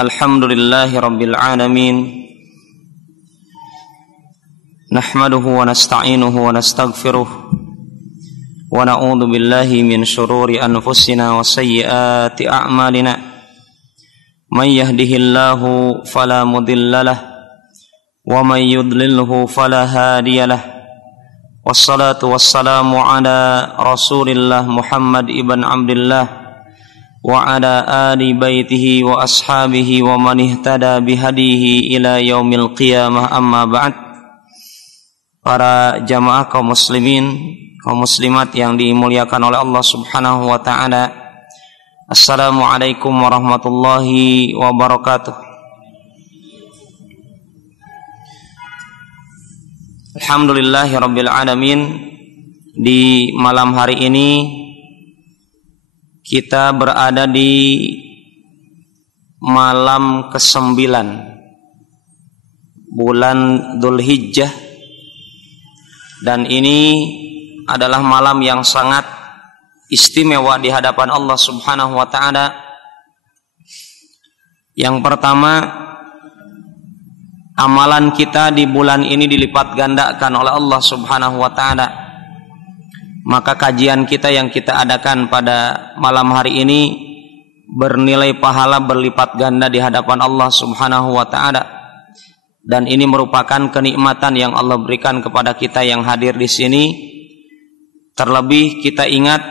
Alhamdulillahi Rabbil Alamin. Nahmaduhu wa nasta'inuhu wa nastaghfiruh wa na'udzu billahi min shururi anfusina wa sayyiati a'malina. Man yahdihillahu fala mudhillalah wa man yudlilhu fala hadiyalah. Wassalatu wassalamu ala Rasulillah Muhammad ibn Abdullah wa ala ali baitihi wa ashabihi wa man ihtada bihadihi ila yaumil qiyamah, amma ba'd. Para jamaah kaum muslimin, kaum muslimat yang dimuliakan oleh Allah Subhanahu wa taala, assalamualaikum warahmatullahi wabarakatuh. Alhamdulillahi Rabbil Alamin. Di malam hari ini kita berada di malam ke-9 bulan Dzulhijjah, dan ini adalah malam yang sangat istimewa di hadapan Allah Subhanahu wa taala. Yang pertama, amalan kita di bulan ini dilipat gandakan oleh Allah Subhanahu wa taala. Maka kajian kita yang kita adakan pada malam hari ini bernilai pahala berlipat ganda di hadapan Allah Subhanahu wa taala. Dan ini merupakan kenikmatan yang Allah berikan kepada kita yang hadir di sini. Terlebih kita ingat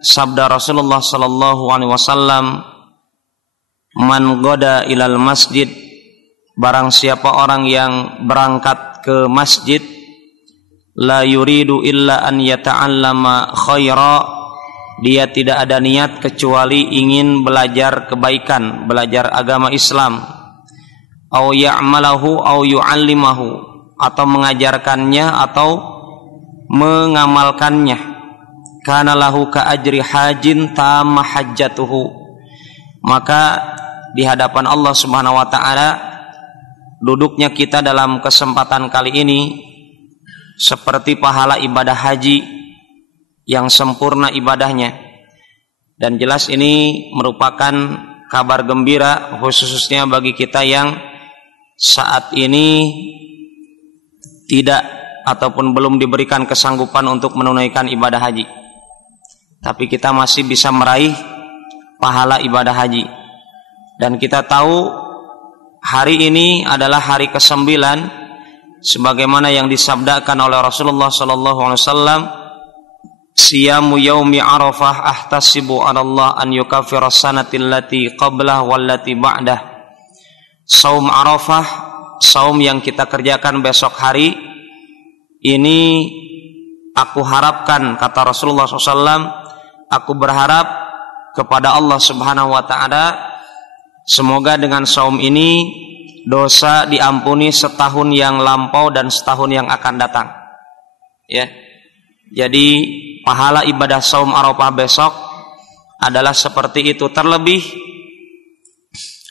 sabda Rasulullah sallallahu alaihi wasallam, "Man goda ilal masjid," barang siapa orang yang berangkat ke masjid, la yuridu illa an yata'allama khaira, dia tidak ada niat kecuali ingin belajar kebaikan, belajar agama Islam, au ya'malahu au yu'allimahu, atau mengajarkannya atau mengamalkannya, kana lahu ka ajri hajin tamma hajjatuhu, maka di hadapan Allah Subhanahu wa taala duduknya kita dalam kesempatan kali ini seperti pahala ibadah haji yang sempurna ibadahnya. Dan jelas ini merupakan kabar gembira khususnya bagi kita yang saat ini tidak ataupun belum diberikan kesanggupan untuk menunaikan ibadah haji, tapi kita masih bisa meraih pahala ibadah haji. Dan kita tahu hari ini adalah hari ke-9 sebagaimana yang disabdakan oleh Rasulullah sallallahu alaihi wasallam, siyamu yaumi arafah ahtasibu 'ala Allah an yukaffira sanatil lati qablah wallati ba'dah. Saum Arafah, saum yang kita kerjakan besok hari ini, aku harapkan, kata Rasulullah SAW, aku berharap kepada Allah Subhanahu wa taala, semoga dengan saum ini dosa diampuni setahun yang lampau dan setahun yang akan datang. Ya. Jadi pahala ibadah saum Arafah besok adalah seperti itu. Terlebih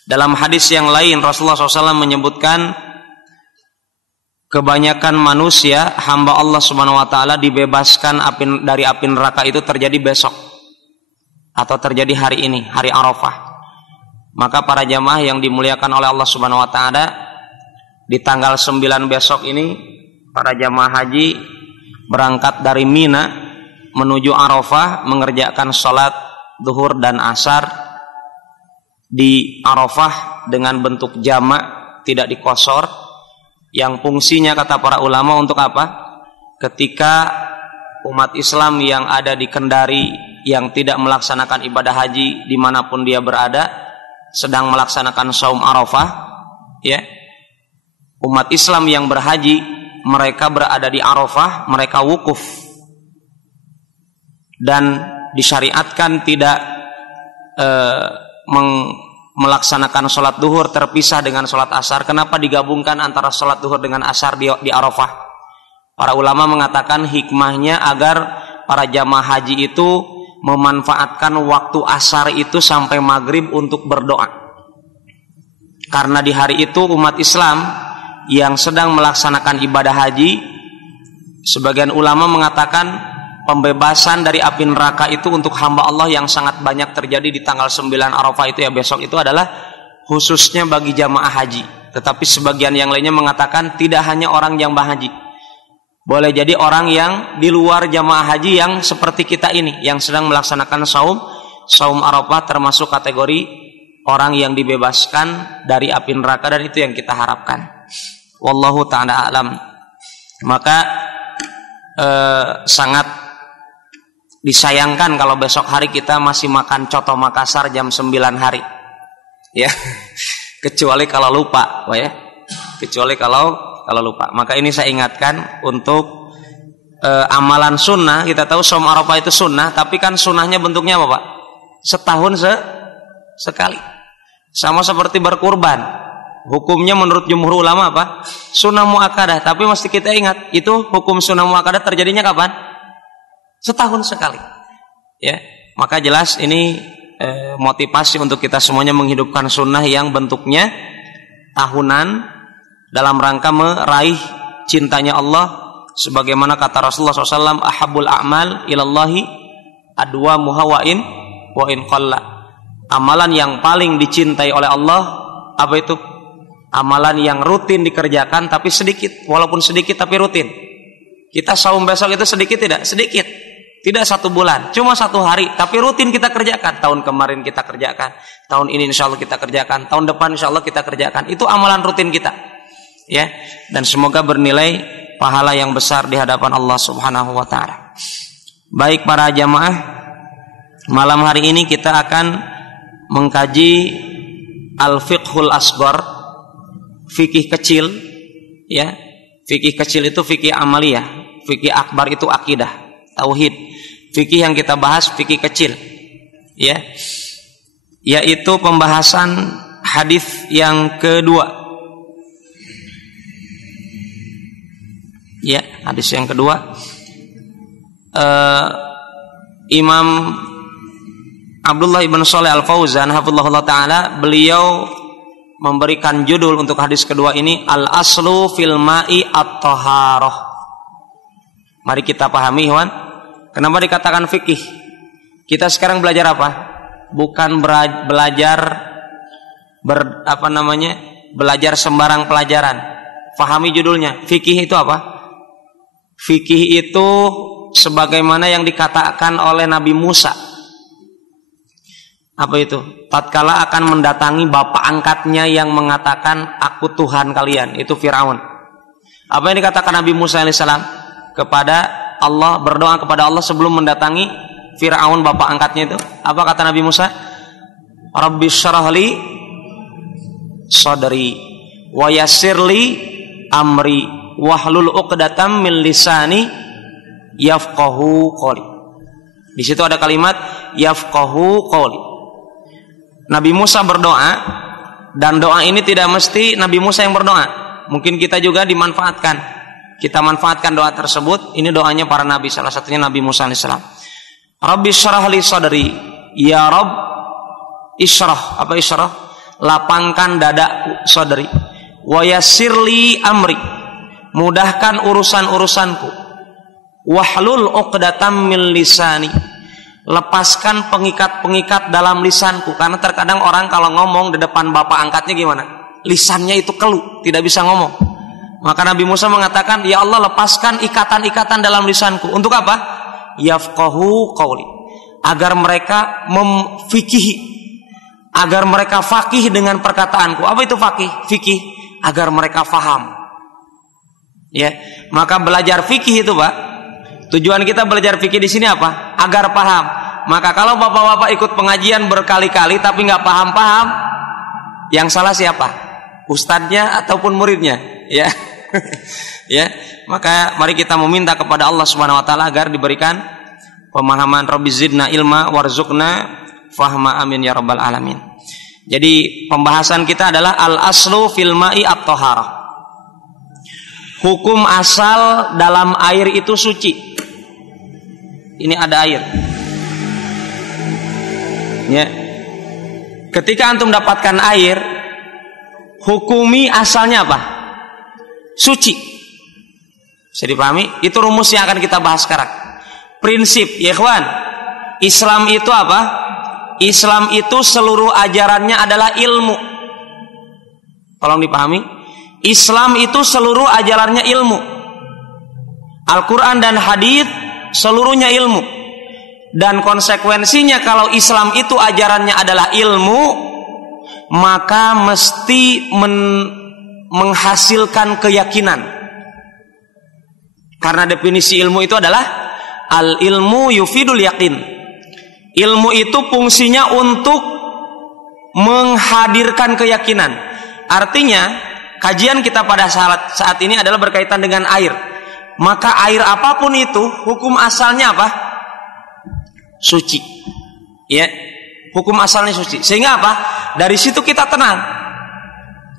dalam hadis yang lain Rasulullah SAW menyebutkan kebanyakan manusia, hamba Allah Subhanahu wa taala, dibebaskan dari api neraka itu terjadi besok atau terjadi hari ini, hari Arafah. Maka para jamaah yang dimuliakan oleh Allah Subhanahu wa taala, di tanggal 9 besok ini para jamaah haji berangkat dari Mina menuju Arafah, mengerjakan sholat zuhur dan asar di Arafah dengan bentuk jamak, tidak dikosor, yang fungsinya kata para ulama untuk apa? Ketika umat Islam yang ada di Kendari yang tidak melaksanakan ibadah haji dimanapun dia berada sedang melaksanakan saum Arafah, ya, umat Islam yang berhaji mereka berada di Arafah, mereka wukuf dan disyariatkan tidak melaksanakan sholat duhur terpisah dengan sholat asar. Kenapa digabungkan antara sholat duhur dengan asar di Arafah? Para ulama mengatakan hikmahnya agar para jamaah haji itu memanfaatkan waktu asar itu sampai maghrib untuk berdoa. Karena di hari itu umat Islam yang sedang melaksanakan ibadah haji, sebagian ulama mengatakan pembebasan dari api neraka itu untuk hamba Allah yang sangat banyak terjadi di tanggal 9 Arafah itu, ya besok itu adalah khususnya bagi jamaah haji. Tetapi sebagian yang lainnya mengatakan tidak hanya orang yang berhaji. Boleh jadi orang yang di luar jamaah haji yang seperti kita ini, yang sedang melaksanakan saum Arafah, termasuk kategori orang yang dibebaskan dari api neraka, dan itu yang kita harapkan. Wallahu ta'ala a'lam. Maka sangat disayangkan kalau besok hari kita masih makan coto Makassar jam 9 hari. Ya. Kecuali kalau lupa, ya. Kecuali kalau lupa. Maka ini saya ingatkan untuk amalan sunnah. Kita tahu saum Arafah itu sunnah, tapi kan sunnahnya bentuknya apa, Pak? Setahun sekali. Sama seperti berkurban. Hukumnya menurut jumhur ulama apa? Sunnah muakkadah. Tapi mesti kita ingat, itu hukum sunnah muakkadah terjadinya kapan? Setahun sekali. Ya, maka jelas ini motivasi untuk kita semuanya menghidupkan sunnah yang bentuknya tahunan dalam rangka meraih cintanya Allah, sebagaimana kata Rasulullah SAW, ahabul a'mal ilallahi adwamuha wa in qalla. Amalan yang paling dicintai oleh Allah apa itu? Amalan yang rutin dikerjakan tapi sedikit, walaupun sedikit tapi rutin. Kita saum besok itu sedikit tidak? Sedikit. Tidak 1 bulan, cuma 1 hari, tapi rutin kita kerjakan. Tahun kemarin kita kerjakan, tahun ini insya Allah kita kerjakan, tahun depan insya Allah kita kerjakan. Itu amalan rutin kita, ya. Dan semoga bernilai pahala yang besar di hadapan Allah Subhanahu Wa Taala. Baik para jamaah, malam hari ini kita akan mengkaji al-fiqhul asghar, fikih kecil, ya. Fikih kecil itu fikih amaliyah, fikih akbar itu akidah, tauhid. Fikih yang kita bahas fikih kecil, ya, yaitu pembahasan hadis yang kedua, ya, hadis yang kedua. Imam Abdullah ibn Shalih Al-Fauzan hafizahullah taala, beliau memberikan judul untuk hadis kedua ini, al-aslu fil ma'i at-taharah. Mari kita pahami, Ikhwan. Kenapa dikatakan fikih? Kita sekarang belajar apa? Bukan belajar belajar sembarang pelajaran. Fahami judulnya. Fikih itu apa? Fikih itu sebagaimana yang dikatakan oleh Nabi Musa. Apa itu? Tatkala akan mendatangi bapak angkatnya yang mengatakan aku Tuhan kalian, itu Firaun. Apa yang dikatakan Nabi Musa alaihissalam kepada Allah, berdoa kepada Allah sebelum mendatangi Firaun bapak angkatnya itu? Apa kata Nabi Musa? Rabbi syrahli sadri wa yassirli amri wahlul 'uqdatam min lisani yafqahu qawli. Di situ ada kalimat yafqahu qawli. Nabi Musa berdoa, dan doa ini tidak mesti Nabi Musa yang berdoa. Mungkin kita juga dimanfaatkan. Kita manfaatkan doa tersebut. Ini doanya para nabi, salah satunya Nabi Musa alaihissalam. Rabbi syrah li sadri, ya Rabb isyrah. Apa isyrah? Lapangkan dadaku, sadri. Wa yassirli amri, mudahkan urusan-urusanku. Wahlul 'uqdatam min lisani, lepaskan pengikat-pengikat dalam lisanku. Karena terkadang orang kalau ngomong di depan bapak angkatnya gimana? Lisannya itu keluh, tidak bisa ngomong. Maka Nabi Musa mengatakan, ya Allah, lepaskan ikatan-ikatan dalam lisanku. Untuk apa? Yafqahu qawli, agar mereka memfikihi, agar mereka faqih dengan perkataanku. Apa itu faqih? Fikih, agar mereka faham. Ya, maka belajar fikih itu, Pak. Tujuan kita belajar fikih di sini apa? Agar paham. Maka kalau bapak-bapak ikut pengajian berkali-kali tapi nggak paham-paham, yang salah siapa? Ustadznya ataupun muridnya? Ya. Ya, maka mari kita meminta kepada Allah Subhanahu wa taala agar diberikan pemahaman. Rabbi zidna ilma warzuqna fahma, amin ya rabbal alamin. Jadi pembahasan kita adalah al-aslu fil ma'i at-taharah. Hukum asal dalam air itu suci. Ini ada air. Ya. Ketika antum dapatkan air, hukumi asalnya apa? Suci. Bisa dipahami? Itu rumus yang akan kita bahas sekarang. Prinsip, ya ikhwan. Islam itu apa? Islam itu seluruh ajarannya adalah ilmu. Tolong dipahami. Islam itu seluruh ajarannya ilmu. Al-Quran dan hadits seluruhnya ilmu. Dan konsekuensinya kalau Islam itu ajarannya adalah ilmu, maka mesti menghasilkan keyakinan. Karena definisi ilmu itu adalah al-ilmu yufidul yakin. Ilmu itu fungsinya untuk menghadirkan keyakinan. Artinya kajian kita pada saat ini adalah berkaitan dengan air. Maka air apapun itu hukum asalnya apa? Suci. Ya, hukum asalnya suci. Sehingga apa? Dari situ kita tenang.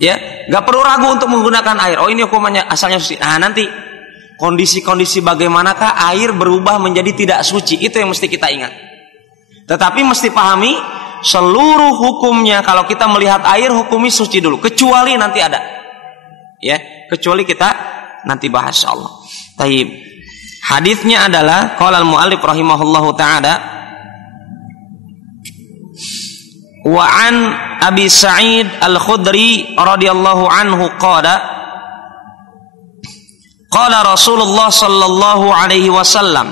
Ya, nggak perlu ragu untuk menggunakan air. Oh, ini hukumannya asalnya suci. Nah, nanti kondisi-kondisi bagaimanakah air berubah menjadi tidak suci, itu yang mesti kita ingat. Tetapi mesti pahami seluruh hukumnya kalau kita melihat air hukumnya suci dulu, kecuali nanti ada. Ya, kecuali kita nanti bahas insyaallah. Taib. Hadisnya adalah qala al-muallif rahimahullahu taala wa an Abi Sa'id Al-Khudri radhiyallahu anhu qala qala Rasulullah sallallahu alaihi wasallam.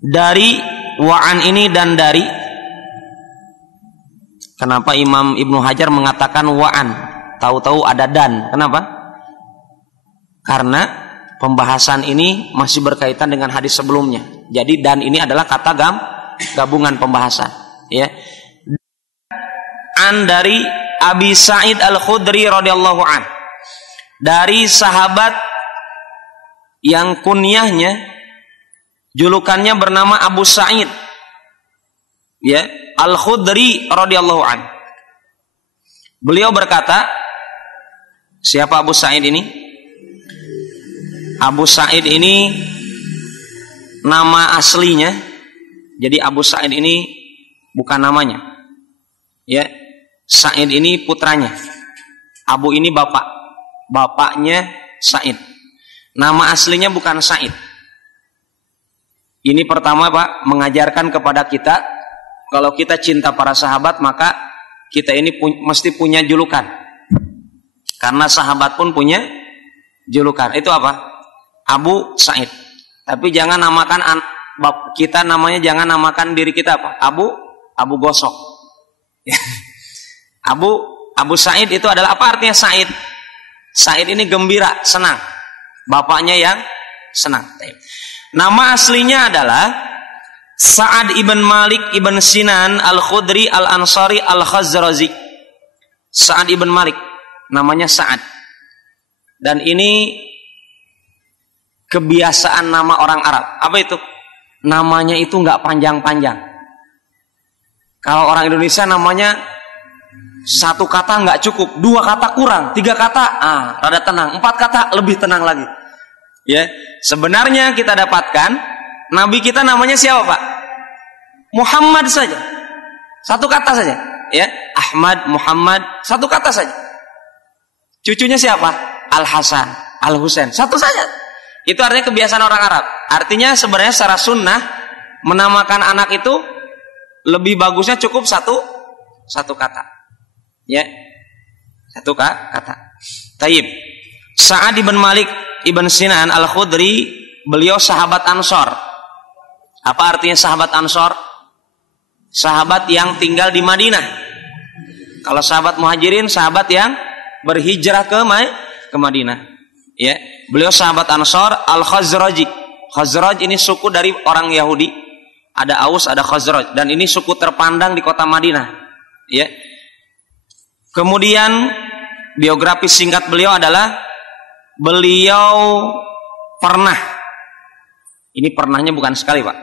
Dari wa'an ini dan dari, kenapa Imam Ibnu Hajar mengatakan wa'an? Tahu-tahu ada dan. Kenapa? Karena pembahasan ini masih berkaitan dengan hadis sebelumnya. Jadi dan ini adalah kata gabungan pembahasan. Ya. An dari Abi Sa'id Al-Khudri radhiyallahu an. Dari sahabat yang kunyahnya, julukannya bernama Abu Sa'id, ya, Al-Khudri radhiyallahu an. Beliau berkata, siapa Abu Sa'id ini? Abu Sa'id ini nama aslinya. Jadi Abu Sa'id ini bukan namanya. Ya, Sa'id ini putranya. Abu ini bapaknya Sa'id. Nama aslinya bukan Sa'id. Ini pertama Pak, mengajarkan kepada kita kalau kita cinta para sahabat maka kita ini mesti punya julukan. Karena sahabat pun punya julukan. Itu apa? Abu Sa'id. Tapi jangan namakan kita namanya, jangan namakan diri kita apa? Abu Gosok. Abu Sa'id itu adalah apa artinya Sa'id? Sa'id ini gembira, senang. Bapaknya yang senang. Nama aslinya adalah Sa'ad ibn Malik ibn Sinan Al-Khudri Al-Ansari Al-Khazrazi. Sa'ad ibn Malik, namanya Sa'ad. Dan ini kebiasaan nama orang Arab. Apa itu? Namanya itu nggak panjang-panjang. Kalau orang Indonesia namanya satu kata nggak cukup, dua kata kurang, tiga kata rada tenang, empat kata lebih tenang lagi. Ya, sebenarnya kita dapatkan Nabi kita namanya siapa Pak? Muhammad saja, satu kata saja. Ya, Ahmad, Muhammad, satu kata saja. Cucunya siapa? Al Hasan, Al Husain, satu saja. Itu artinya kebiasaan orang Arab. Artinya sebenarnya secara sunnah menamakan anak itu lebih bagusnya cukup satu kata. Ya, satu kata. Taib. Sa'ad ibn Malik ibn Sinan Al-Khudri, beliau sahabat Ansor. Apa artinya sahabat Ansor? Sahabat yang tinggal di Madinah. Kalau sahabat Muhajirin, sahabat yang berhijrah ke Madinah. Ya, beliau sahabat Ansor Al-Khazraji. Khazraj ini suku dari orang Yahudi. Ada Aus, ada Khazraj, dan ini suku terpandang di kota Madinah. Ya. Kemudian biografi singkat beliau adalah beliau pernah, ini pernahnya bukan sekali Pak,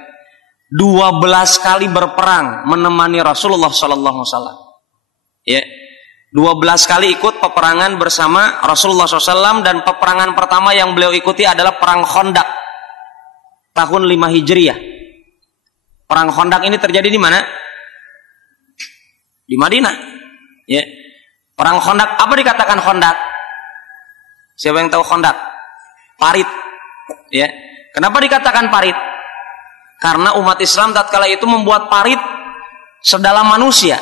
12 kali berperang menemani Rasulullah SAW. Ya, 12 kali ikut peperangan bersama Rasulullah SAW, dan peperangan pertama yang beliau ikuti adalah perang Khandaq tahun 5 Hijriah. Perang Khandaq ini terjadi di mana? Di Madinah. Ya. Perang Khandaq, apa dikatakan Khandaq? Siapa yang tahu Khandaq? Parit. Ya. Kenapa dikatakan parit? Karena umat Islam tatkala itu membuat parit sedalam manusia.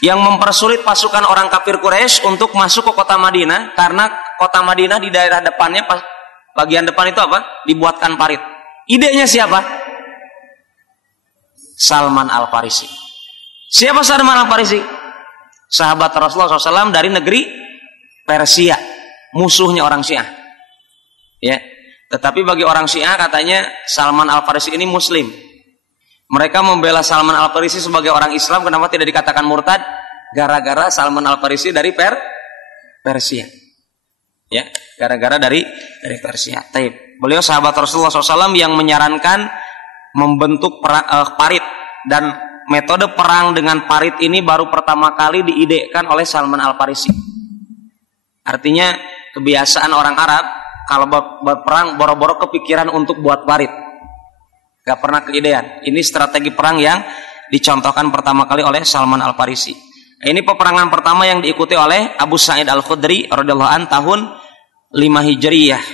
yang mempersulit pasukan orang kafir Quraisy untuk masuk ke kota Madinah, karena kota Madinah di daerah depannya, bagian depan itu apa? Dibuatkan parit. Idenya siapa? Salman Al-Farisi. Siapa Salman Al-Farisi? Sahabat Rasulullah SAW dari negeri Persia, musuhnya orang Syiah. Ya, tetapi bagi orang Syiah katanya Salman Al-Farisi ini Muslim. Mereka membela Salman Al-Farisi sebagai orang Islam. Kenapa tidak dikatakan murtad? Gara-gara Salman Al-Farisi dari Persia. Ya, gara-gara dari Persia. Taib. Beliau sahabat Rasulullah SAW yang menyarankan membentuk parit, dan metode perang dengan parit ini baru pertama kali diidekan oleh Salman Al-Farisi. Artinya kebiasaan orang Arab kalau berperang boro-boro kepikiran untuk buat parit. Gak pernah keidean. Ini strategi perang yang dicontohkan pertama kali oleh Salman Al-Farisi. Ini peperangan pertama yang diikuti oleh Abu Sa'id Al-Khudri radhiyallahu an tahun 5 Hijriyah.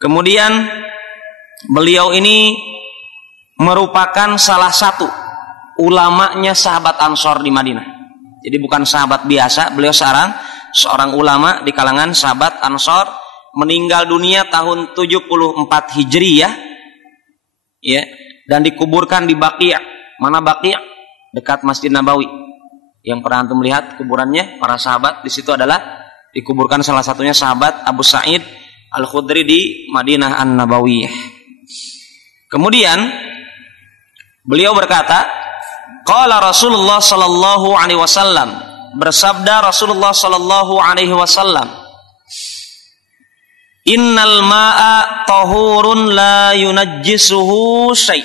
Kemudian beliau ini merupakan salah satu ulamanya sahabat Ansor di Madinah. Jadi bukan sahabat biasa, beliau seorang ulama di kalangan sahabat Ansor, meninggal dunia tahun 74 Hijriyah. Ya, dan dikuburkan di Baqi'. Mana Baqi'? Dekat Masjid Nabawi. Yang pernah antum lihat kuburannya para sahabat, di situ adalah dikuburkan salah satunya sahabat Abu Sa'id Al-Khudri di Madinah An-Nabawiyah. Kemudian beliau berkata, qala Rasulullah sallallahu alaihi wasallam, bersabda Rasulullah sallallahu alaihi wasallam, innal ma'a tahurun la yunajjisuhu syai'.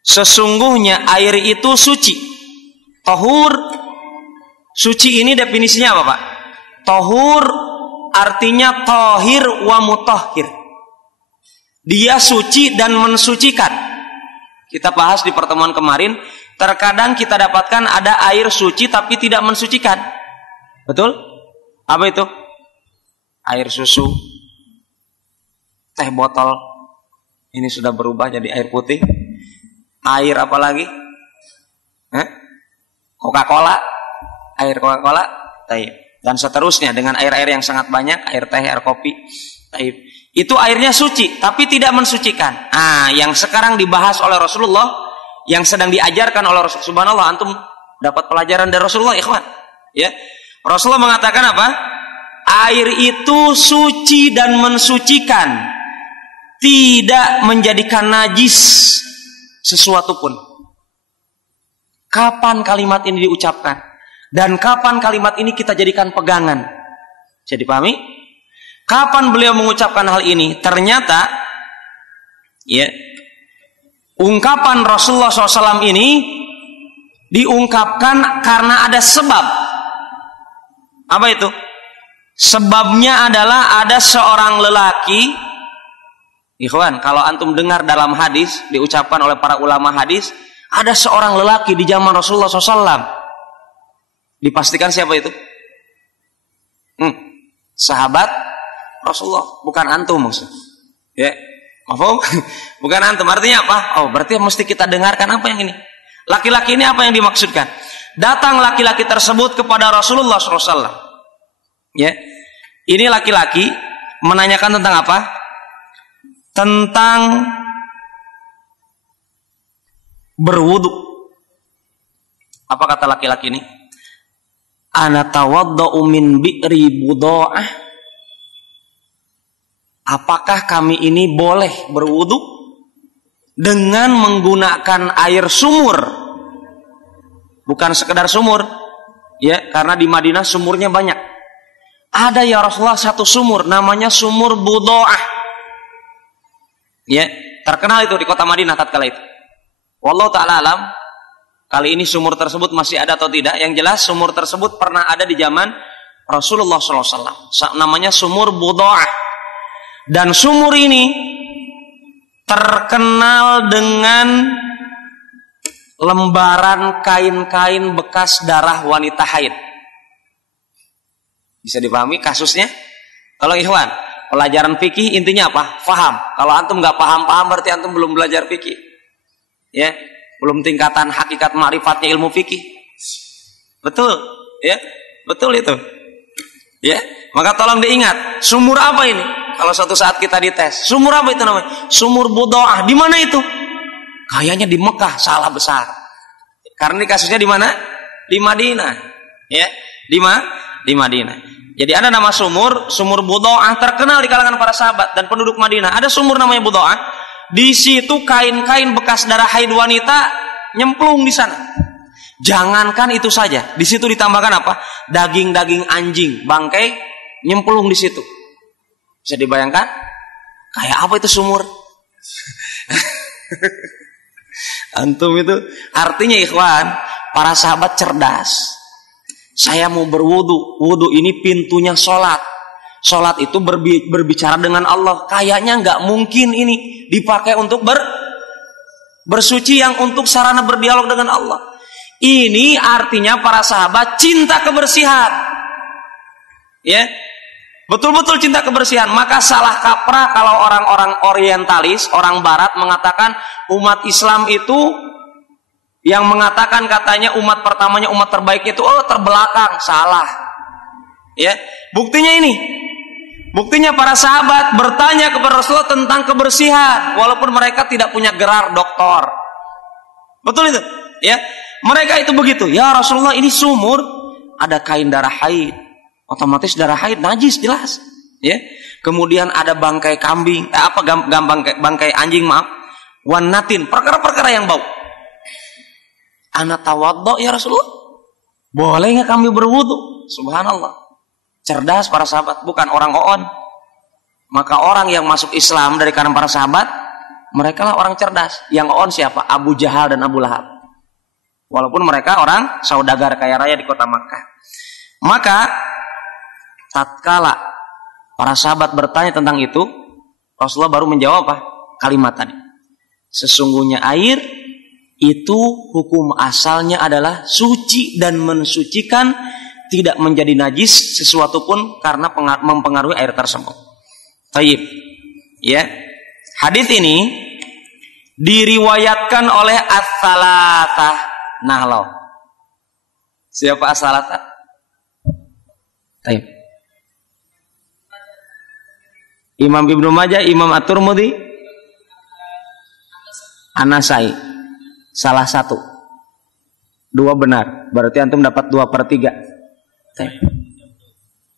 Sesungguhnya air itu suci. Tahur, suci ini definisinya apa, Pak? Tahur artinya tahir wa mutahhir. Dia suci dan mensucikan. Kita bahas di pertemuan kemarin, terkadang kita dapatkan ada air suci tapi tidak mensucikan. Betul? Apa itu? Air susu, teh botol, ini sudah berubah jadi air putih. Air apa lagi? Coca-Cola, air Coca-Cola, taib. Dan seterusnya dengan air-air yang sangat banyak, air teh, air kopi, taib. Itu airnya suci, tapi tidak mensucikan. Yang sekarang dibahas oleh Rasulullah, yang sedang diajarkan oleh Rasulullah, subhanallah, antum dapat pelajaran dari Rasulullah, ikhwan. Ya, Rasulullah mengatakan apa? Air itu suci dan mensucikan, tidak menjadikan najis sesuatu pun. Kapan kalimat ini diucapkan? Dan kapan kalimat ini kita jadikan pegangan? Jadi dipahami? Kapan beliau mengucapkan hal ini? Ternyata, ya, ungkapan Rasulullah SAW ini diungkapkan karena ada sebab. Apa itu? Sebabnya adalah ada seorang lelaki, ikhwan, kalau antum dengar dalam hadis diucapkan oleh para ulama hadis, ada seorang lelaki di zaman Rasulullah SAW. Dipastikan siapa itu? Sahabat Rasulullah, bukan antum maksud. Ya, maaf, bukan antum. Artinya apa? Oh, berarti mesti kita dengarkan apa yang ini. Laki-laki ini apa yang dimaksudkan? Datang laki-laki tersebut kepada Rasulullah SAW. Ya, ini laki-laki menanyakan tentang apa? Tentang berwudu. Apa kata laki-laki ini? Ana tawadda'u min bi'ri buda'ah. Apakah kami ini boleh berwudu dengan menggunakan air sumur? Bukan sekedar sumur, ya, karena di Madinah sumurnya banyak. Ada ya Rasulullah satu sumur, namanya sumur Buda'ah. Ya, terkenal itu di kota Madinah tatkala itu. Wallahu ta'ala alam, kali ini sumur tersebut masih ada atau tidak. Yang jelas sumur tersebut pernah ada di zaman Rasulullah SAW. Namanya sumur Buda'ah. Dan sumur ini terkenal dengan lembaran kain-kain bekas darah wanita haid. Bisa dipahami kasusnya? Kalau ikhwan, pelajaran fikih intinya apa? Faham. Kalau antum nggak paham berarti antum belum belajar fikih. Ya, belum tingkatan hakikat ma'rifatnya ilmu fikih. Betul, ya. Betul itu. Ya, maka tolong diingat, sumur apa ini? Kalau suatu saat kita dites, sumur apa itu namanya? Sumur Budoah. Di mana itu? Kayaknya di Mekah, salah besar. Karena ini kasusnya di mana? Di Madinah. Ya, di Madinah. Jadi ada nama sumur Budoah, terkenal di kalangan para sahabat dan penduduk Madinah. Ada sumur namanya Budoah. Di situ kain-kain bekas darah haid wanita nyemplung di sana. Jangankan itu saja, di situ ditambahkan apa? Daging-daging anjing, bangkai nyemplung di situ. Bisa dibayangkan? Kayak apa itu sumur? Antum itu artinya ikhwan, para sahabat cerdas. Saya mau berwudu, wudu ini pintunya sholat. Sholat itu berbicara dengan Allah. Kayaknya nggak mungkin ini dipakai untuk bersuci yang untuk sarana berdialog dengan Allah. Ini artinya para sahabat cinta kebersihan. Ya. Betul-betul cinta kebersihan. Maka salah kaprah kalau orang-orang orientalis, orang barat mengatakan umat Islam itu, yang mengatakan katanya umat pertamanya, umat terbaik itu terbelakang. Salah. Ya. Buktinya ini. Buktinya para sahabat bertanya kepada Rasulullah tentang kebersihan walaupun mereka tidak punya gelar doktor. Betul itu? Ya. Mereka itu begitu. Ya Rasulullah, ini sumur ada kain darah haid. Otomatis darah haid najis jelas. Ya. Kemudian ada bangkai kambing, bangkai anjing, maaf. Wanatin, perkara-perkara yang bau. Ana tawaddo ya Rasulullah. Boleh nggak kami berwudu? Subhanallah. Cerdas para sahabat, bukan orang oon. Maka orang yang masuk Islam dari kalangan para sahabat, mereka lah orang cerdas. Yang oon siapa? Abu Jahal dan Abu Lahab. Walaupun mereka orang saudagar kaya raya di kota Makkah. Maka tatkala para sahabat bertanya tentang itu, Rasulullah baru menjawab apa? Kalimat tadi. Sesungguhnya air itu hukum asalnya adalah suci dan mensucikan, tidak menjadi najis sesuatu pun karena mempengaruhi air tersebut. Taib. Ya. Hadis ini diriwayatkan oleh as-salatah. Nahlau. Siapa as-salatah? Taib. Imam Ibnu Majah, Imam At-Tirmidzi, An-Nasai. Salah satu. Dua benar. Berarti antum dapat 2/3.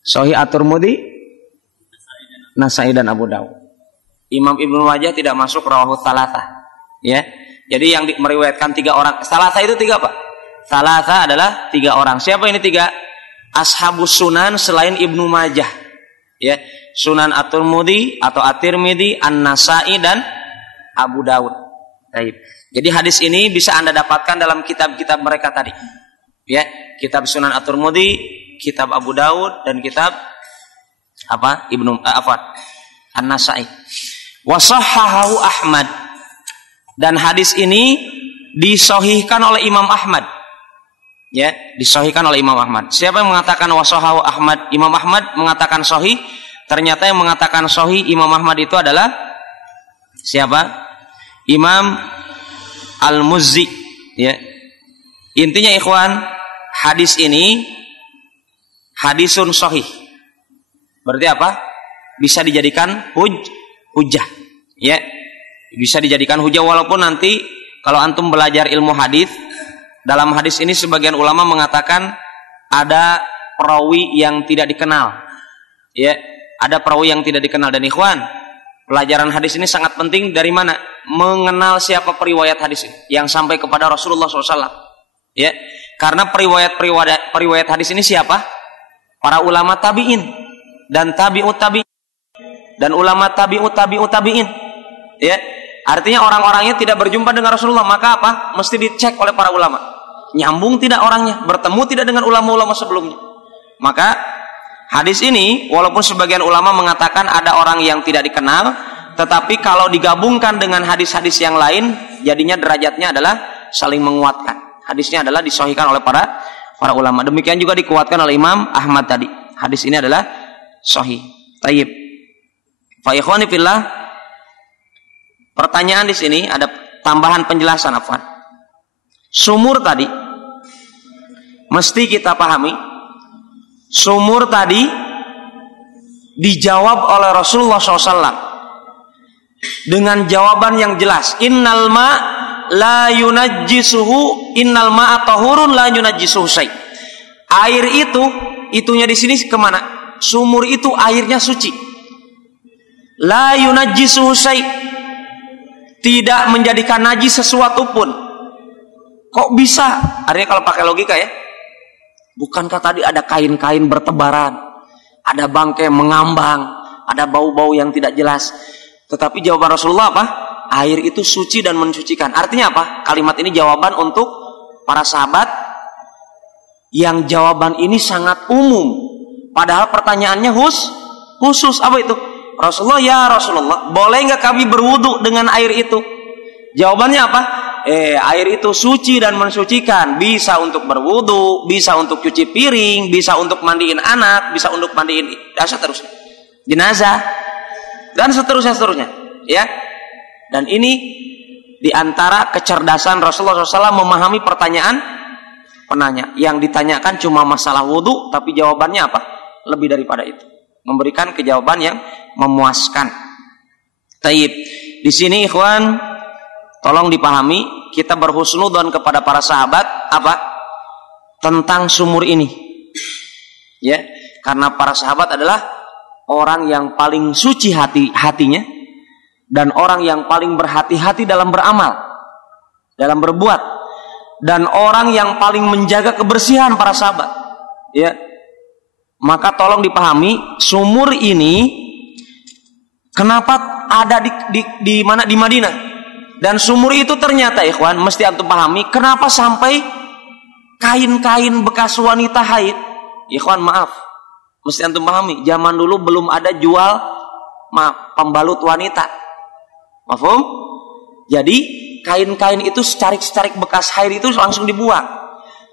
Sahih At-Tirmidzi, Nasai dan Abu Dawud. Imam Ibnu Majah tidak masuk rawahu salatah. Ya. Jadi yang meriwayatkan 3 orang. Salatah itu 3 apa? Salatah adalah 3 orang. Siapa ini 3? Ashabus Sunan selain Ibnu Majah. Ya. Sunan At-Tirmidzi atau At-Tirmidzi, An-Nasai dan Abu Dawud. Baik. Jadi hadis ini bisa Anda dapatkan dalam kitab-kitab mereka tadi. Ya, kitab Sunan At-Tirmidzi, kitab Abu Dawud dan kitab apa? An-Nasai. Wa sahhahu Ahmad. Dan hadis ini disahihkan oleh Imam Ahmad. Ya, disahihkan oleh Imam Ahmad. Siapa yang mengatakan wa sahhahu Ahmad? Imam Ahmad mengatakan sahih. Ternyata yang mengatakan sahih Imam Ahmad itu adalah siapa? Imam Al-Muzzi. Ya. Intinya ikhwan, hadis ini hadisun sahih. Berarti apa? Bisa dijadikan hujjah. Ya. Bisa dijadikan hujjah walaupun nanti kalau antum belajar ilmu hadis, dalam hadis ini sebagian ulama mengatakan ada perawi yang tidak dikenal. Ya, ada perawi yang tidak dikenal. Dan ikhwan, pelajaran hadis ini sangat penting. Dari mana? Mengenal siapa periwayat hadis ini yang sampai kepada Rasulullah SAW. Ya, karena periwayat hadis ini siapa? Para ulama tabi'in dan tabi'ut tabi'in dan ulama tabi'ut tabi'in. Ya, artinya orang-orangnya tidak berjumpa dengan Rasulullah, maka apa? Mesti dicek oleh para ulama. Nyambung tidak orangnya, bertemu tidak dengan ulama-ulama sebelumnya. Maka hadis ini walaupun sebagian ulama mengatakan ada orang yang tidak dikenal, tetapi kalau digabungkan dengan hadis-hadis yang lain, jadinya derajatnya adalah saling menguatkan. Hadisnya adalah disahihkan oleh para ulama. Demikian juga dikuatkan oleh Imam Ahmad tadi. Hadis ini adalah sahih. Tayyib. Fa ikhwani fillah, pertanyaan di sini ada tambahan penjelasan, afwan. Sumur tadi mesti kita pahami, sumur tadi dijawab oleh Rasulullah SAW dengan jawaban yang jelas. Innal ma la yunajjisuhu, innal ma'a tahurun la yunajjisuhu syai'. Air itu, itunya di sini kemana? Sumur itu airnya suci. La yunajjisuhu syai', tidak menjadikan najis sesuatu pun. Kok bisa? Artinya kalau pakai logika ya, bukankah tadi ada kain-kain bertebaran, ada bangkai mengambang, ada bau-bau yang tidak jelas. Tetapi jawaban Rasulullah apa? Air itu suci dan mensucikan. Artinya apa? Kalimat ini jawaban untuk para sahabat yang jawaban ini sangat umum. Padahal pertanyaannya khusus. Apa itu? Rasulullah, ya Rasulullah, boleh nggak kami berwudu dengan air itu? Jawabannya apa? Air itu suci dan mensucikan. Bisa untuk berwudu, bisa untuk cuci piring, bisa untuk mandiin anak, bisa untuk mandiin seterusnya, jenazah, dan seterusnya, ya. Dan ini diantara kecerdasan Rasulullah SAW memahami pertanyaan penanya. Yang ditanyakan cuma masalah wudu, tapi jawabannya apa? Lebih daripada itu, memberikan kejawaban yang memuaskan. Taib. Di sini ikhwan, tolong dipahami, kita berhusnudzon kepada para sahabat apa? Tentang sumur ini. Ya, karena para sahabat adalah orang yang paling suci hatinya dan orang yang paling berhati-hati dalam beramal, dalam berbuat, dan orang yang paling menjaga kebersihan para sahabat. Ya. Maka tolong dipahami, sumur ini kenapa ada di mana? Di Madinah. Dan sumur itu ternyata ikhwan, mesti antum pahami, kenapa sampai kain-kain bekas wanita haid. Ikhwan maaf, mesti antum pahami, zaman dulu belum ada jual pembalut wanita. Mafhum? Jadi kain-kain itu secarik-secarik bekas haid itu langsung dibuang.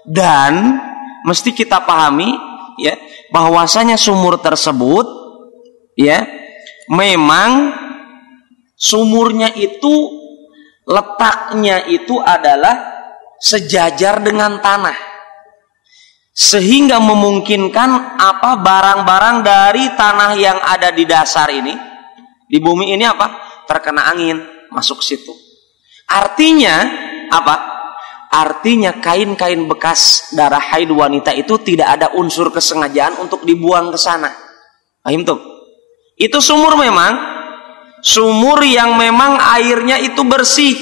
Dan mesti kita pahami ya, bahwasanya sumur tersebut ya, memang sumurnya itu letaknya itu adalah sejajar dengan tanah, sehingga memungkinkan apa, barang-barang dari tanah yang ada di dasar ini, di bumi ini apa, terkena angin masuk situ. Artinya apa? Artinya kain-kain bekas darah haid wanita itu tidak ada unsur kesengajaan untuk dibuang ke sana. Paham tuh? Itu sumur memang sumur yang memang airnya itu bersih,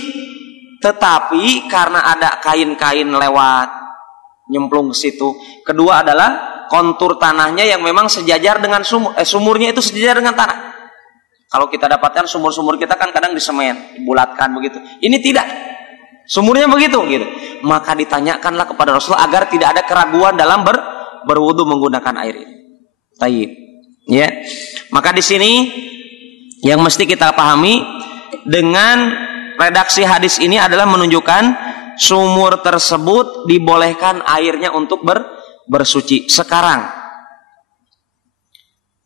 tetapi karena ada kain-kain lewat nyemplung ke situ. Kedua adalah kontur tanahnya yang memang sejajar dengan sumurnya itu sejajar dengan tanah. Kalau kita dapatkan sumur-sumur kita kan kadang disemen, dibulatkan begitu. Ini tidak. Sumurnya begitu gitu. Maka ditanyakanlah kepada Rasulullah agar tidak ada keraguan dalam berwudu menggunakan air ini. Taib. Ya. Maka di sini yang mesti kita pahami dengan redaksi hadis ini adalah menunjukkan sumur tersebut dibolehkan airnya untuk bersuci. Sekarang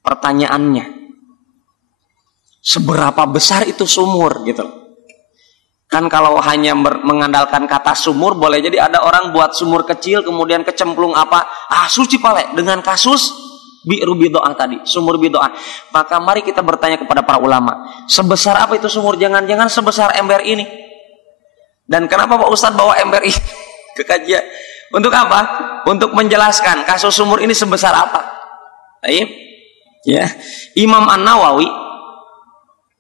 pertanyaannya, seberapa besar itu sumur gitu? Kan kalau hanya mengandalkan kata sumur, boleh jadi ada orang buat sumur kecil kemudian kecemplung apa, suci pale, dengan kasus bi'ru bido'ah tadi, sumur bido'ah. Maka mari kita bertanya kepada para ulama, sebesar apa itu sumur? Jangan-jangan sebesar ember ini. Dan kenapa Pak Ustadz bawa ember ini ke kajian? Untuk apa? Untuk menjelaskan kasus sumur ini sebesar apa. Baik. Ya. Imam An-Nawawi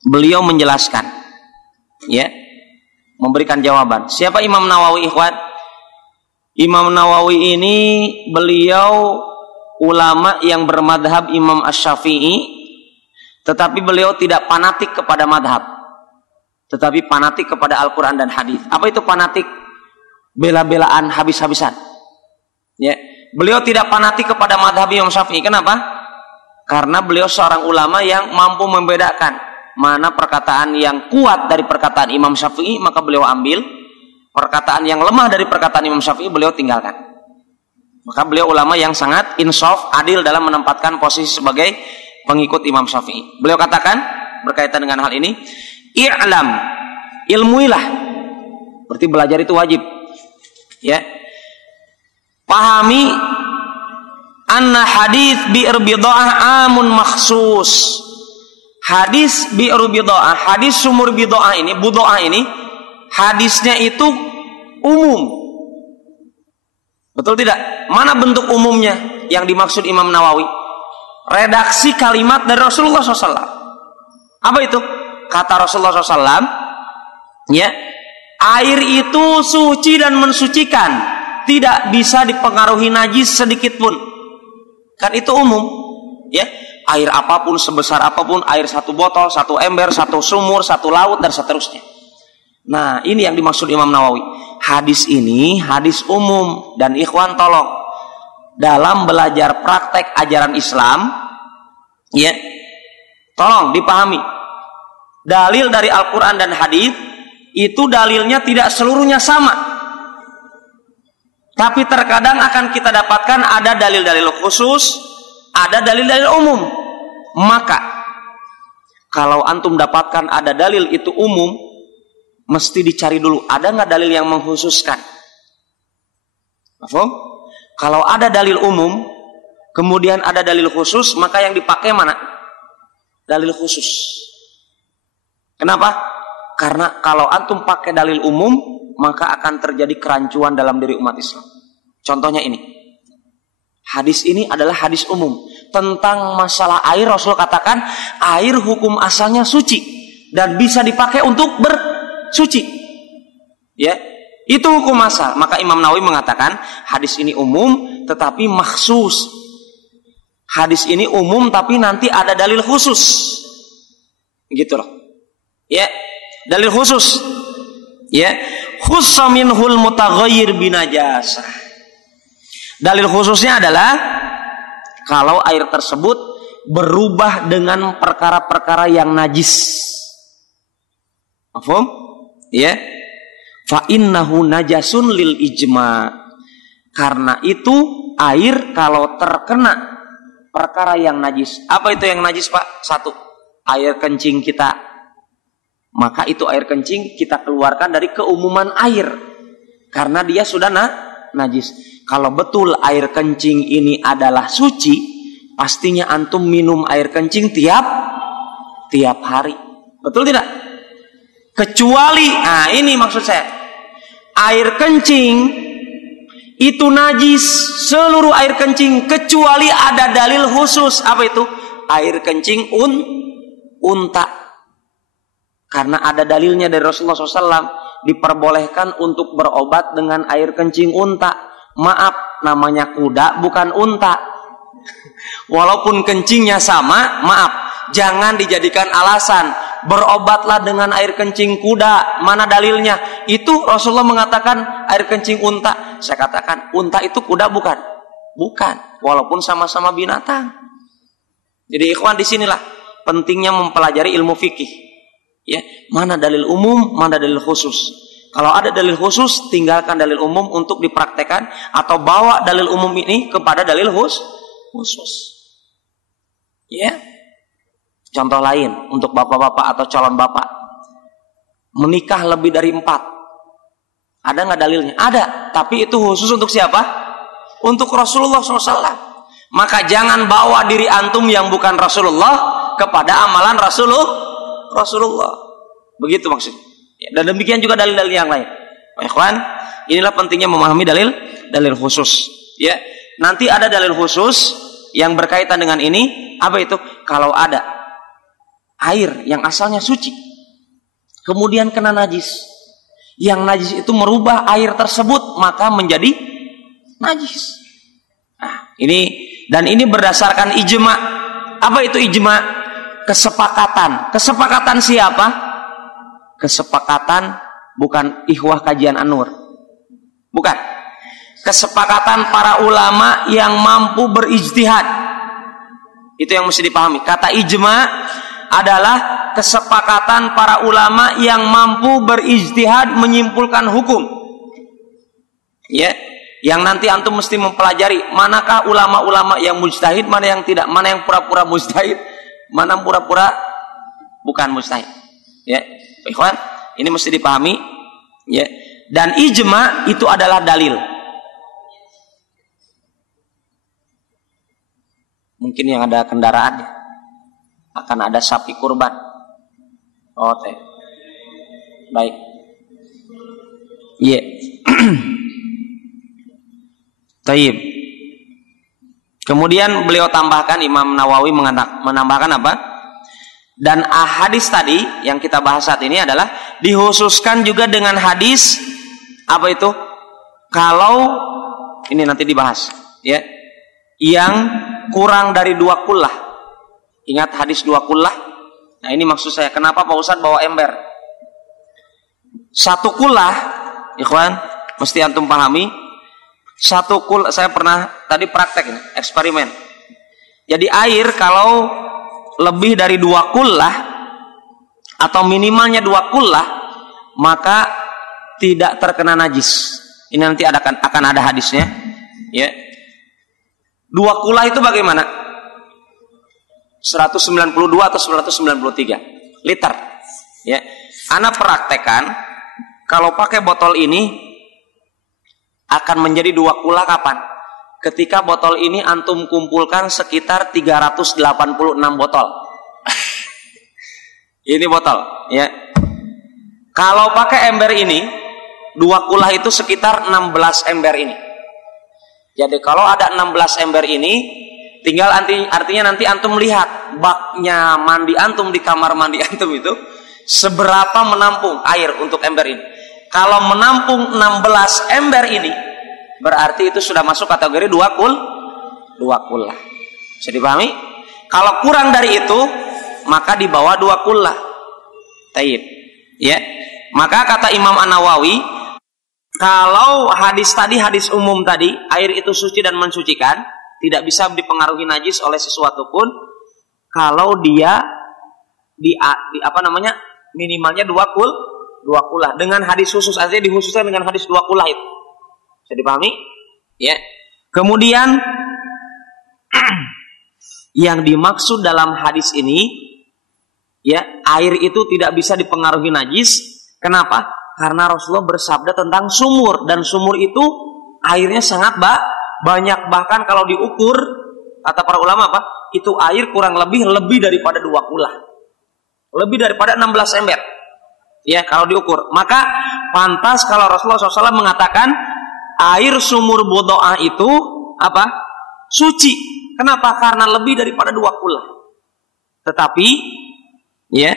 beliau menjelaskan, ya, memberikan jawaban. Siapa Imam Nawawi, ikhwan? Imam Nawawi ini beliau ulama yang bermadhab Imam Asy-Syafi'i, tetapi beliau tidak fanatik kepada madhab, tetapi fanatik kepada Al-Quran dan hadis. Apa itu fanatik? Bela-belaan, habis-habisan. Ya, beliau tidak fanatik kepada madhab Imam Syafi'i. Kenapa? Karena beliau seorang ulama yang mampu membedakan mana perkataan yang kuat dari perkataan Imam Syafi'i, maka beliau ambil. Perkataan yang lemah dari perkataan Imam Syafi'i beliau tinggalkan. Maka beliau ulama yang sangat insaf, adil dalam menempatkan posisi sebagai pengikut Imam Syafi'i. Beliau katakan berkaitan dengan hal ini, i'lam, ilmuilah. Berarti belajar itu wajib. Ya. pahami anna hadits bi'r bid'ah amun makhsus. Hadis bi'r bid'ah, hadis sumur bid'ah ini, bud'ah ini, hadisnya itu umum. Betul tidak? Mana bentuk umumnya yang dimaksud Imam Nawawi? Redaksi kalimat dari Rasulullah SAW. Apa itu? Kata Rasulullah SAW, ya, air itu suci dan mensucikan, tidak bisa dipengaruhi najis sedikit pun. Kan itu umum, ya. Air apapun, sebesar apapun, air satu botol, satu ember, satu sumur, satu laut, dan seterusnya. Nah, ini yang dimaksud Imam Nawawi. Hadis ini hadis umum, dan ikhwan tolong dalam belajar praktek ajaran Islam, ya, tolong dipahami. Dalil dari Al-Quran dan hadis itu dalilnya tidak seluruhnya sama. Tapi terkadang akan kita dapatkan ada dalil-dalil khusus, ada dalil-dalil umum. Maka kalau antum dapatkan ada dalil itu umum, mesti dicari dulu ada nggak dalil yang mengkhususkan. Paham? Kalau ada dalil umum, kemudian ada dalil khusus, maka yang dipakai mana? Dalil khusus. Kenapa? Karena kalau antum pakai dalil umum, maka akan terjadi kerancuan dalam diri umat Islam. Contohnya ini. Hadis ini adalah hadis umum. Tentang masalah air, Rasul katakan, air hukum asalnya suci. Dan bisa dipakai untuk bersuci. Ya, itu hukum asal. Maka Imam Nawawi mengatakan, hadis ini umum, tetapi makhsus. Hadis ini umum, tapi nanti ada dalil khusus. Gitu loh. Ya, dalil khusus. Ya, khussa minhul mutaghayyir binajasah. Dalil khususnya adalah kalau air tersebut berubah dengan perkara-perkara yang najis. Paham? Ya. Fa innahu najasun lil ijma. Karena itu air kalau terkena perkara yang najis. Apa itu yang najis, Pak? Satu, air kencing kita. Maka itu air kencing kita keluarkan dari keumuman air. Karena dia sudah najis. Kalau betul air kencing ini adalah suci, pastinya antum minum air kencing tiap hari. Betul tidak? Kecuali, nah ini maksud saya, air kencing itu najis, seluruh air kencing, kecuali ada dalil khusus. Apa itu? Air kencing unta. Karena ada dalilnya dari Rasulullah SAW, diperbolehkan untuk berobat dengan air kencing unta. Maaf, namanya kuda bukan unta. Walaupun kencingnya sama, maaf, jangan dijadikan alasan. Berobatlah dengan air kencing kuda. Mana dalilnya? Itu Rasulullah mengatakan air kencing unta. Saya katakan, unta itu kuda bukan? Bukan, walaupun sama-sama binatang. Jadi ikhwan, disinilah pentingnya mempelajari ilmu fikih. Ya, mana dalil umum, mana dalil khusus. Kalau ada dalil khusus, tinggalkan dalil umum untuk dipraktekkan, atau bawa dalil umum ini kepada dalil khusus. Ya. Contoh lain untuk bapak-bapak atau calon bapak, menikah lebih dari 4. Ada nggak dalilnya? Ada, tapi itu khusus untuk siapa? Untuk Rasulullah SAW. Maka jangan bawa diri antum yang bukan Rasulullah kepada amalan Rasulullah. Begitu maksudnya. Ya, dan demikian juga dalil-dalil yang lain. Ikhwan, inilah pentingnya memahami dalil khusus. Ya, nanti ada dalil khusus yang berkaitan dengan ini. Apa itu? Kalau ada air yang asalnya suci, kemudian kena najis, yang najis itu merubah air tersebut, maka menjadi najis. Nah, ini berdasarkan ijma. Apa itu ijma? Kesepakatan. Kesepakatan siapa? Kesepakatan bukan ikhwah kajian An-Nur. Bukan. Kesepakatan para ulama yang mampu berijtihad. Itu yang mesti dipahami. Kata ijma adalah kesepakatan para ulama yang mampu berijtihad menyimpulkan hukum. Ya, yang nanti antum mesti mempelajari manakah ulama-ulama yang mujtahid, mana yang tidak, mana yang pura-pura mujtahid, mana pura-pura bukan mujtahid. Ya. Ikhwan, ini mesti dipahami, ya. Dan ijma itu adalah dalil. Mungkin yang ada kendaraan akan ada sapi kurban. Oh, teh. Baik. Iya. Taib. Kemudian beliau tambahkan, Imam Nawawi menambahkan apa? Dan hadis tadi yang kita bahas saat ini adalah dikhususkan juga dengan hadis apa itu? Kalau ini nanti dibahas, ya. Yang kurang dari 2 kullah. Ingat hadis 2 kullah? Nah, ini maksud saya. Kenapa Pak Ustadz bawa ember? 1 kullah, ikhwan, mesti antum pahami. 1 kullah, saya pernah tadi praktek ini, eksperimen. Jadi air kalau lebih dari 2 kullah atau minimalnya 2 kullah, maka tidak terkena najis. Ini nanti akan ada hadisnya, ya. 2 kullah itu bagaimana? 192 atau 193 liter, ya. Ana praktekan kalau pakai botol ini akan menjadi 2 kullah kapan? Ketika botol ini antum kumpulkan sekitar 386 botol. Ini botol, ya. Kalau pakai ember ini 2 kullah itu sekitar 16 ember ini. Jadi kalau ada 16 ember ini, tinggal artinya nanti antum lihat baknya mandi antum di kamar mandi antum itu seberapa menampung air untuk ember ini. Kalau menampung 16 ember ini, berarti itu sudah masuk kategori 2 kullah. Bisa dipahami? Kalau kurang dari itu, maka di bawah 2 kullah. Taib. Ya. Maka kata Imam An-Nawawi, kalau hadis tadi, hadis umum tadi, air itu suci dan mensucikan, tidak bisa dipengaruhi najis oleh sesuatu pun, kalau dia minimalnya 2 kullah. Dengan hadis khusus aja dikhususkan dengan hadis 2 kullah itu. Bisa dipahami? Ya. Kemudian yang dimaksud dalam hadis ini, ya, air itu tidak bisa dipengaruhi najis. Kenapa? Karena Rasulullah bersabda tentang sumur, dan sumur itu airnya sangat banyak, bahkan kalau diukur kata para ulama apa? Itu air kurang lebih daripada 2 kullah. Lebih daripada 16 ember. Ya, kalau diukur. Maka pantas kalau Rasulullah SAW mengatakan air sumur Budo'ah itu apa? Suci. Kenapa? Karena lebih daripada 2 kullah. Tetapi, ya,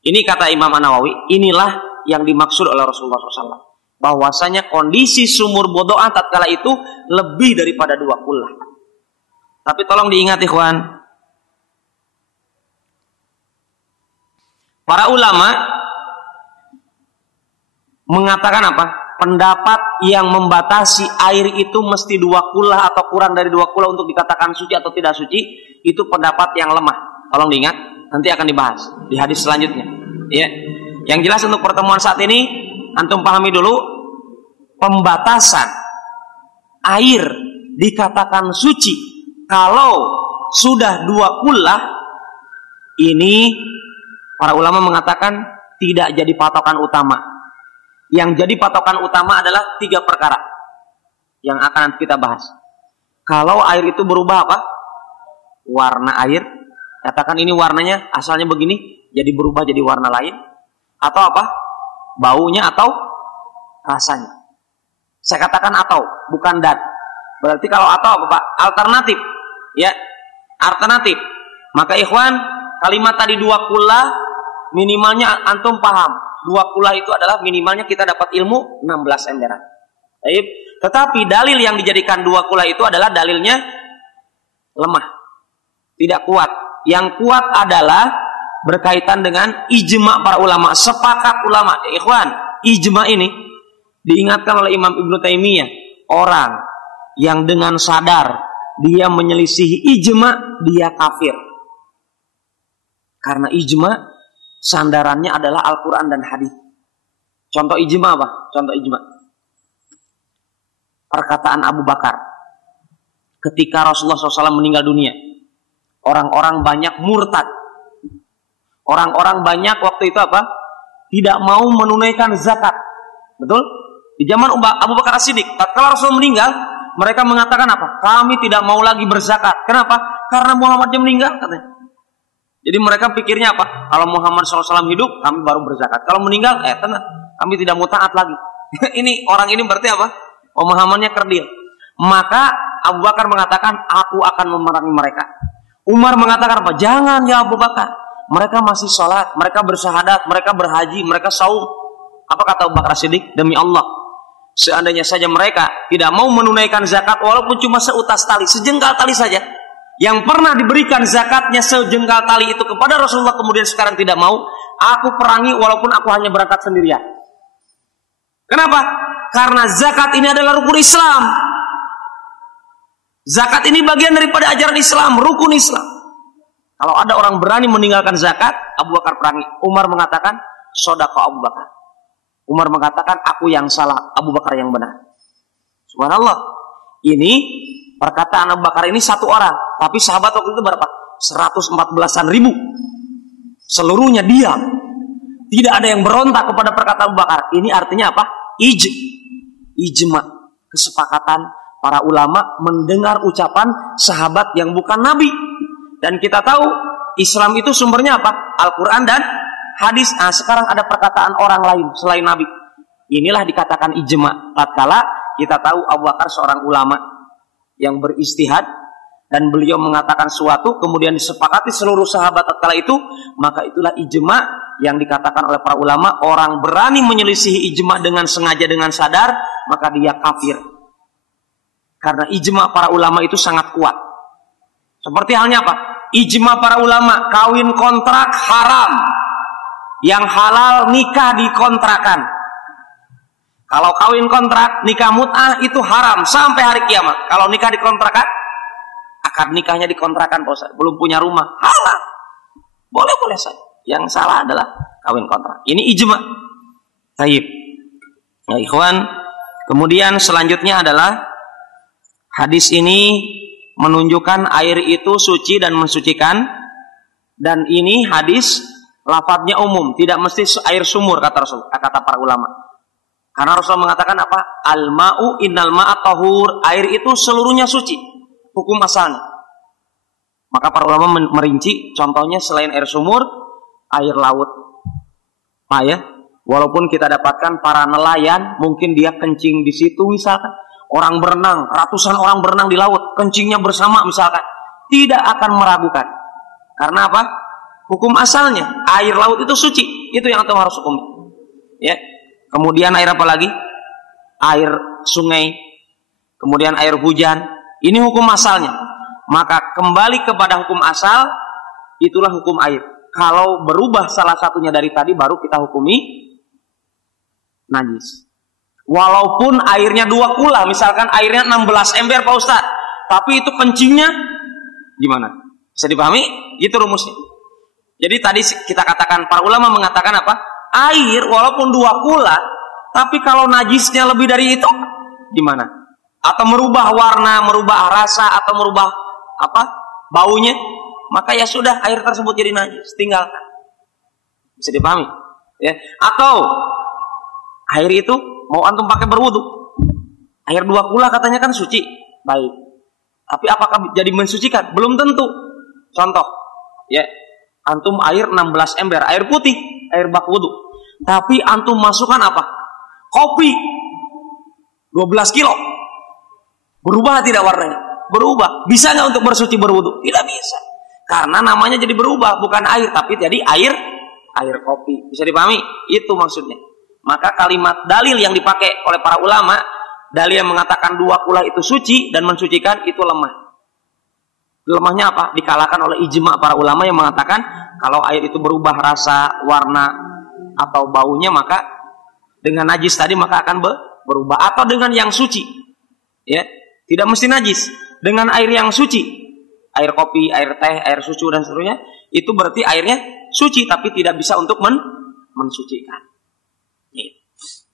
ini kata Imam An-Nawawi, inilah yang dimaksud oleh Rasulullah SAW. Bahwasanya kondisi sumur Budo'ah tatkala itu lebih daripada 2 kullah. Tapi tolong diingat ikhwan, para ulama mengatakan apa? Pendapat yang membatasi air itu mesti 2 kullah atau kurang dari 2 kullah untuk dikatakan suci atau tidak suci, itu pendapat yang lemah. Tolong diingat, nanti akan dibahas di hadis selanjutnya. Ya. Yang jelas untuk pertemuan saat ini, antum pahami dulu pembatasan air dikatakan suci kalau sudah 2 kullah. Ini para ulama mengatakan tidak jadi patokan utama. Yang jadi patokan utama adalah 3 perkara yang akan kita bahas. Kalau air itu berubah apa? Warna air. Katakan ini warnanya asalnya begini, jadi berubah jadi warna lain. Atau apa? Baunya atau rasanya. Saya katakan atau, bukan dan. Berarti kalau atau apa Pak? Alternatif. Ya, alternatif. Maka ikhwan, kalimat tadi 2 kullah, minimalnya antum paham. 2 kullah itu adalah minimalnya kita dapat ilmu 16 emberan. Tetapi dalil yang dijadikan 2 kullah itu adalah dalilnya lemah. Tidak kuat. Yang kuat adalah berkaitan dengan ijma' para ulama, sepakat ulama. Ikhwan, ijma' ini diingatkan oleh Imam Ibnu Taimiyah, orang yang dengan sadar dia menyelisihi ijma', dia kafir. Karena ijma' sandarannya adalah Al-Quran dan hadis. Contoh ijma' apa? Contoh ijma'. Perkataan Abu Bakar ketika Rasulullah SAW meninggal dunia. Orang-orang banyak murtad. Orang-orang banyak waktu itu apa? Tidak mau menunaikan zakat. Betul? Di zaman Abu Bakar As-Siddiq, tatkala Rasul meninggal, mereka mengatakan apa? Kami tidak mau lagi berzakat. Kenapa? Karena Muhammadnya meninggal katanya. Jadi mereka pikirnya apa? Kalau Muhammad SAW hidup, kami baru berzakat. Kalau meninggal, tenang, kami tidak mau taat lagi. Ini orang ini berarti apa? Pemahamannya kerdil. Maka Abu Bakar mengatakan, aku akan memerangi mereka. Umar mengatakan apa? Jangan ya Abu Bakar. Mereka masih sholat, mereka bersyahadat, mereka berhaji, mereka saum. Apa kata Abu Bakar Siddiq? Demi Allah, seandainya saja mereka tidak mau menunaikan zakat walaupun cuma seutas tali, sejengkal tali saja, yang pernah diberikan zakatnya sejengkal tali itu kepada Rasulullah kemudian sekarang tidak mau, aku perangi walaupun aku hanya berangkat sendirian. Kenapa? Karena zakat ini adalah rukun Islam. Zakat ini bagian daripada ajaran Islam, rukun Islam. Kalau ada orang berani meninggalkan zakat, Abu Bakar perangi. Umar mengatakan, sodaqah Abu Bakar. Umar mengatakan, aku yang salah, Abu Bakar yang benar. Subhanallah. Ini perkataan Abu Bakar ini satu orang. Tapi sahabat waktu itu berapa? 114-an ribu. Seluruhnya diam. Tidak ada yang berontak kepada perkataan Abu Bakar. Ini artinya apa? Ijma. Kesepakatan para ulama mendengar ucapan sahabat yang bukan Nabi. Dan kita tahu Islam itu sumbernya apa? Al-Quran dan hadis. Nah, sekarang ada perkataan orang lain selain Nabi. Inilah dikatakan ijma. Tatkala kita tahu Abu Bakar seorang ulama yang beristihad dan beliau mengatakan suatu kemudian disepakati seluruh sahabat tatkala itu, maka itulah ijma yang dikatakan oleh para ulama. Orang berani menyelisihi ijma dengan sengaja, dengan sadar, maka dia kafir. Karena ijma para ulama itu sangat kuat. Seperti halnya apa? Ijma para ulama, kawin kontrak haram. Yang halal nikah dikontrakan. Kalau kawin kontrak, nikah mut'ah itu haram sampai hari kiamat. Kalau nikah dikontrakan, akad nikahnya dikontrakan, Pak Ustaz. Belum punya rumah, halal. Boleh-boleh saja. Yang salah adalah kawin kontrak. Ini ijma. Baik. Ya, ikhwan. Kemudian selanjutnya adalah hadis ini menunjukkan air itu suci dan mensucikan. Dan ini hadis lafadznya umum, tidak mesti air sumur kata Rasul, kata para ulama. Karena Rasul mengatakan apa? Al-ma'u innal ma'a tahur. Air itu seluruhnya suci, hukum asalnya. Maka para ulama merinci, contohnya selain air sumur, air laut. Nah ya, walaupun kita dapatkan para nelayan, mungkin dia kencing di situ misalkan. Orang berenang, ratusan orang berenang di laut, kencingnya bersama misalkan, tidak akan meragukan. Karena apa? Hukum asalnya, air laut itu suci, itu yang antum harus hukum. Ya. Kemudian air apa lagi? Air sungai, kemudian air hujan, ini hukum asalnya. Maka kembali kepada hukum asal, itulah hukum air. Kalau berubah salah satunya dari tadi, baru kita hukumi najis. Walaupun airnya 2 kula, misalkan airnya 16 ember Pak Ustaz, tapi itu kencingnya gimana? Bisa dipahami? Itu rumusnya. Jadi tadi kita katakan, para ulama mengatakan apa? Air walaupun 2 kula, tapi kalau najisnya lebih dari itu, gimana? Atau merubah warna, merubah rasa, atau merubah apa? Baunya, maka ya sudah, air tersebut jadi najis, tinggalkan. Bisa dipahami? Ya. Atau air itu mau antum pakai berwudu, air 2 kula katanya kan suci, baik. Tapi apakah jadi mensucikan? Belum tentu. Contoh, ya, antum air 16 ember, air putih, air bak wudu. Tapi antum masukkan apa? Kopi 12 kilo. Berubah tidak warnanya? Berubah. Bisa nggak untuk bersuci berwudu? Tidak bisa. Karena namanya jadi berubah, bukan air, tapi jadi air kopi. Bisa dipahami? Itu maksudnya. Maka kalimat dalil yang dipakai oleh para ulama, dalil yang mengatakan 2 kula itu suci dan mensucikan, itu lemah. Lemahnya apa? Dikalahkan oleh ijma para ulama yang mengatakan kalau air itu berubah rasa, warna, atau baunya, maka dengan najis tadi maka akan berubah. Atau dengan yang suci, ya, tidak mesti najis. Dengan air yang suci, air kopi, air teh, air susu dan seterusnya, itu berarti airnya suci, tapi tidak bisa untuk mensucikan.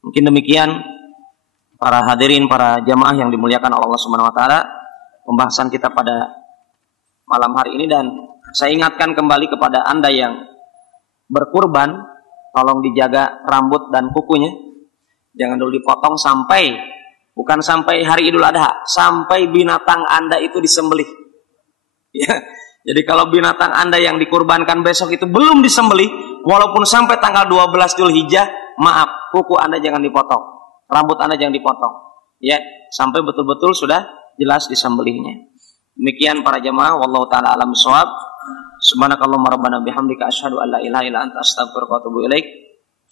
Mungkin demikian para hadirin, para jamaah yang dimuliakan Allah Subhanahu wa taala, pembahasan kita pada malam hari ini. Dan saya ingatkan kembali kepada Anda yang berkurban, tolong dijaga rambut dan kukunya. Jangan dulu dipotong sampai Bukan sampai hari Idul Adha, sampai binatang Anda itu disembelih. Ya. Jadi kalau binatang Anda yang dikurbankan besok itu belum disembelih, walaupun sampai tanggal 12 Dzulhijjah, maaf, kuku Anda jangan dipotong, rambut Anda jangan dipotong. Ya, sampai betul-betul sudah jelas disembelihnya. Demikian para jamaah, wallahu taala alam shawab. Subhanakallahumma rabbana bihamdika asyhadu an la ilaha illa anta astaghfiruka wa atubu ilaik.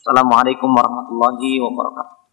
Assalamualaikum warahmatullahi wabarakatuh.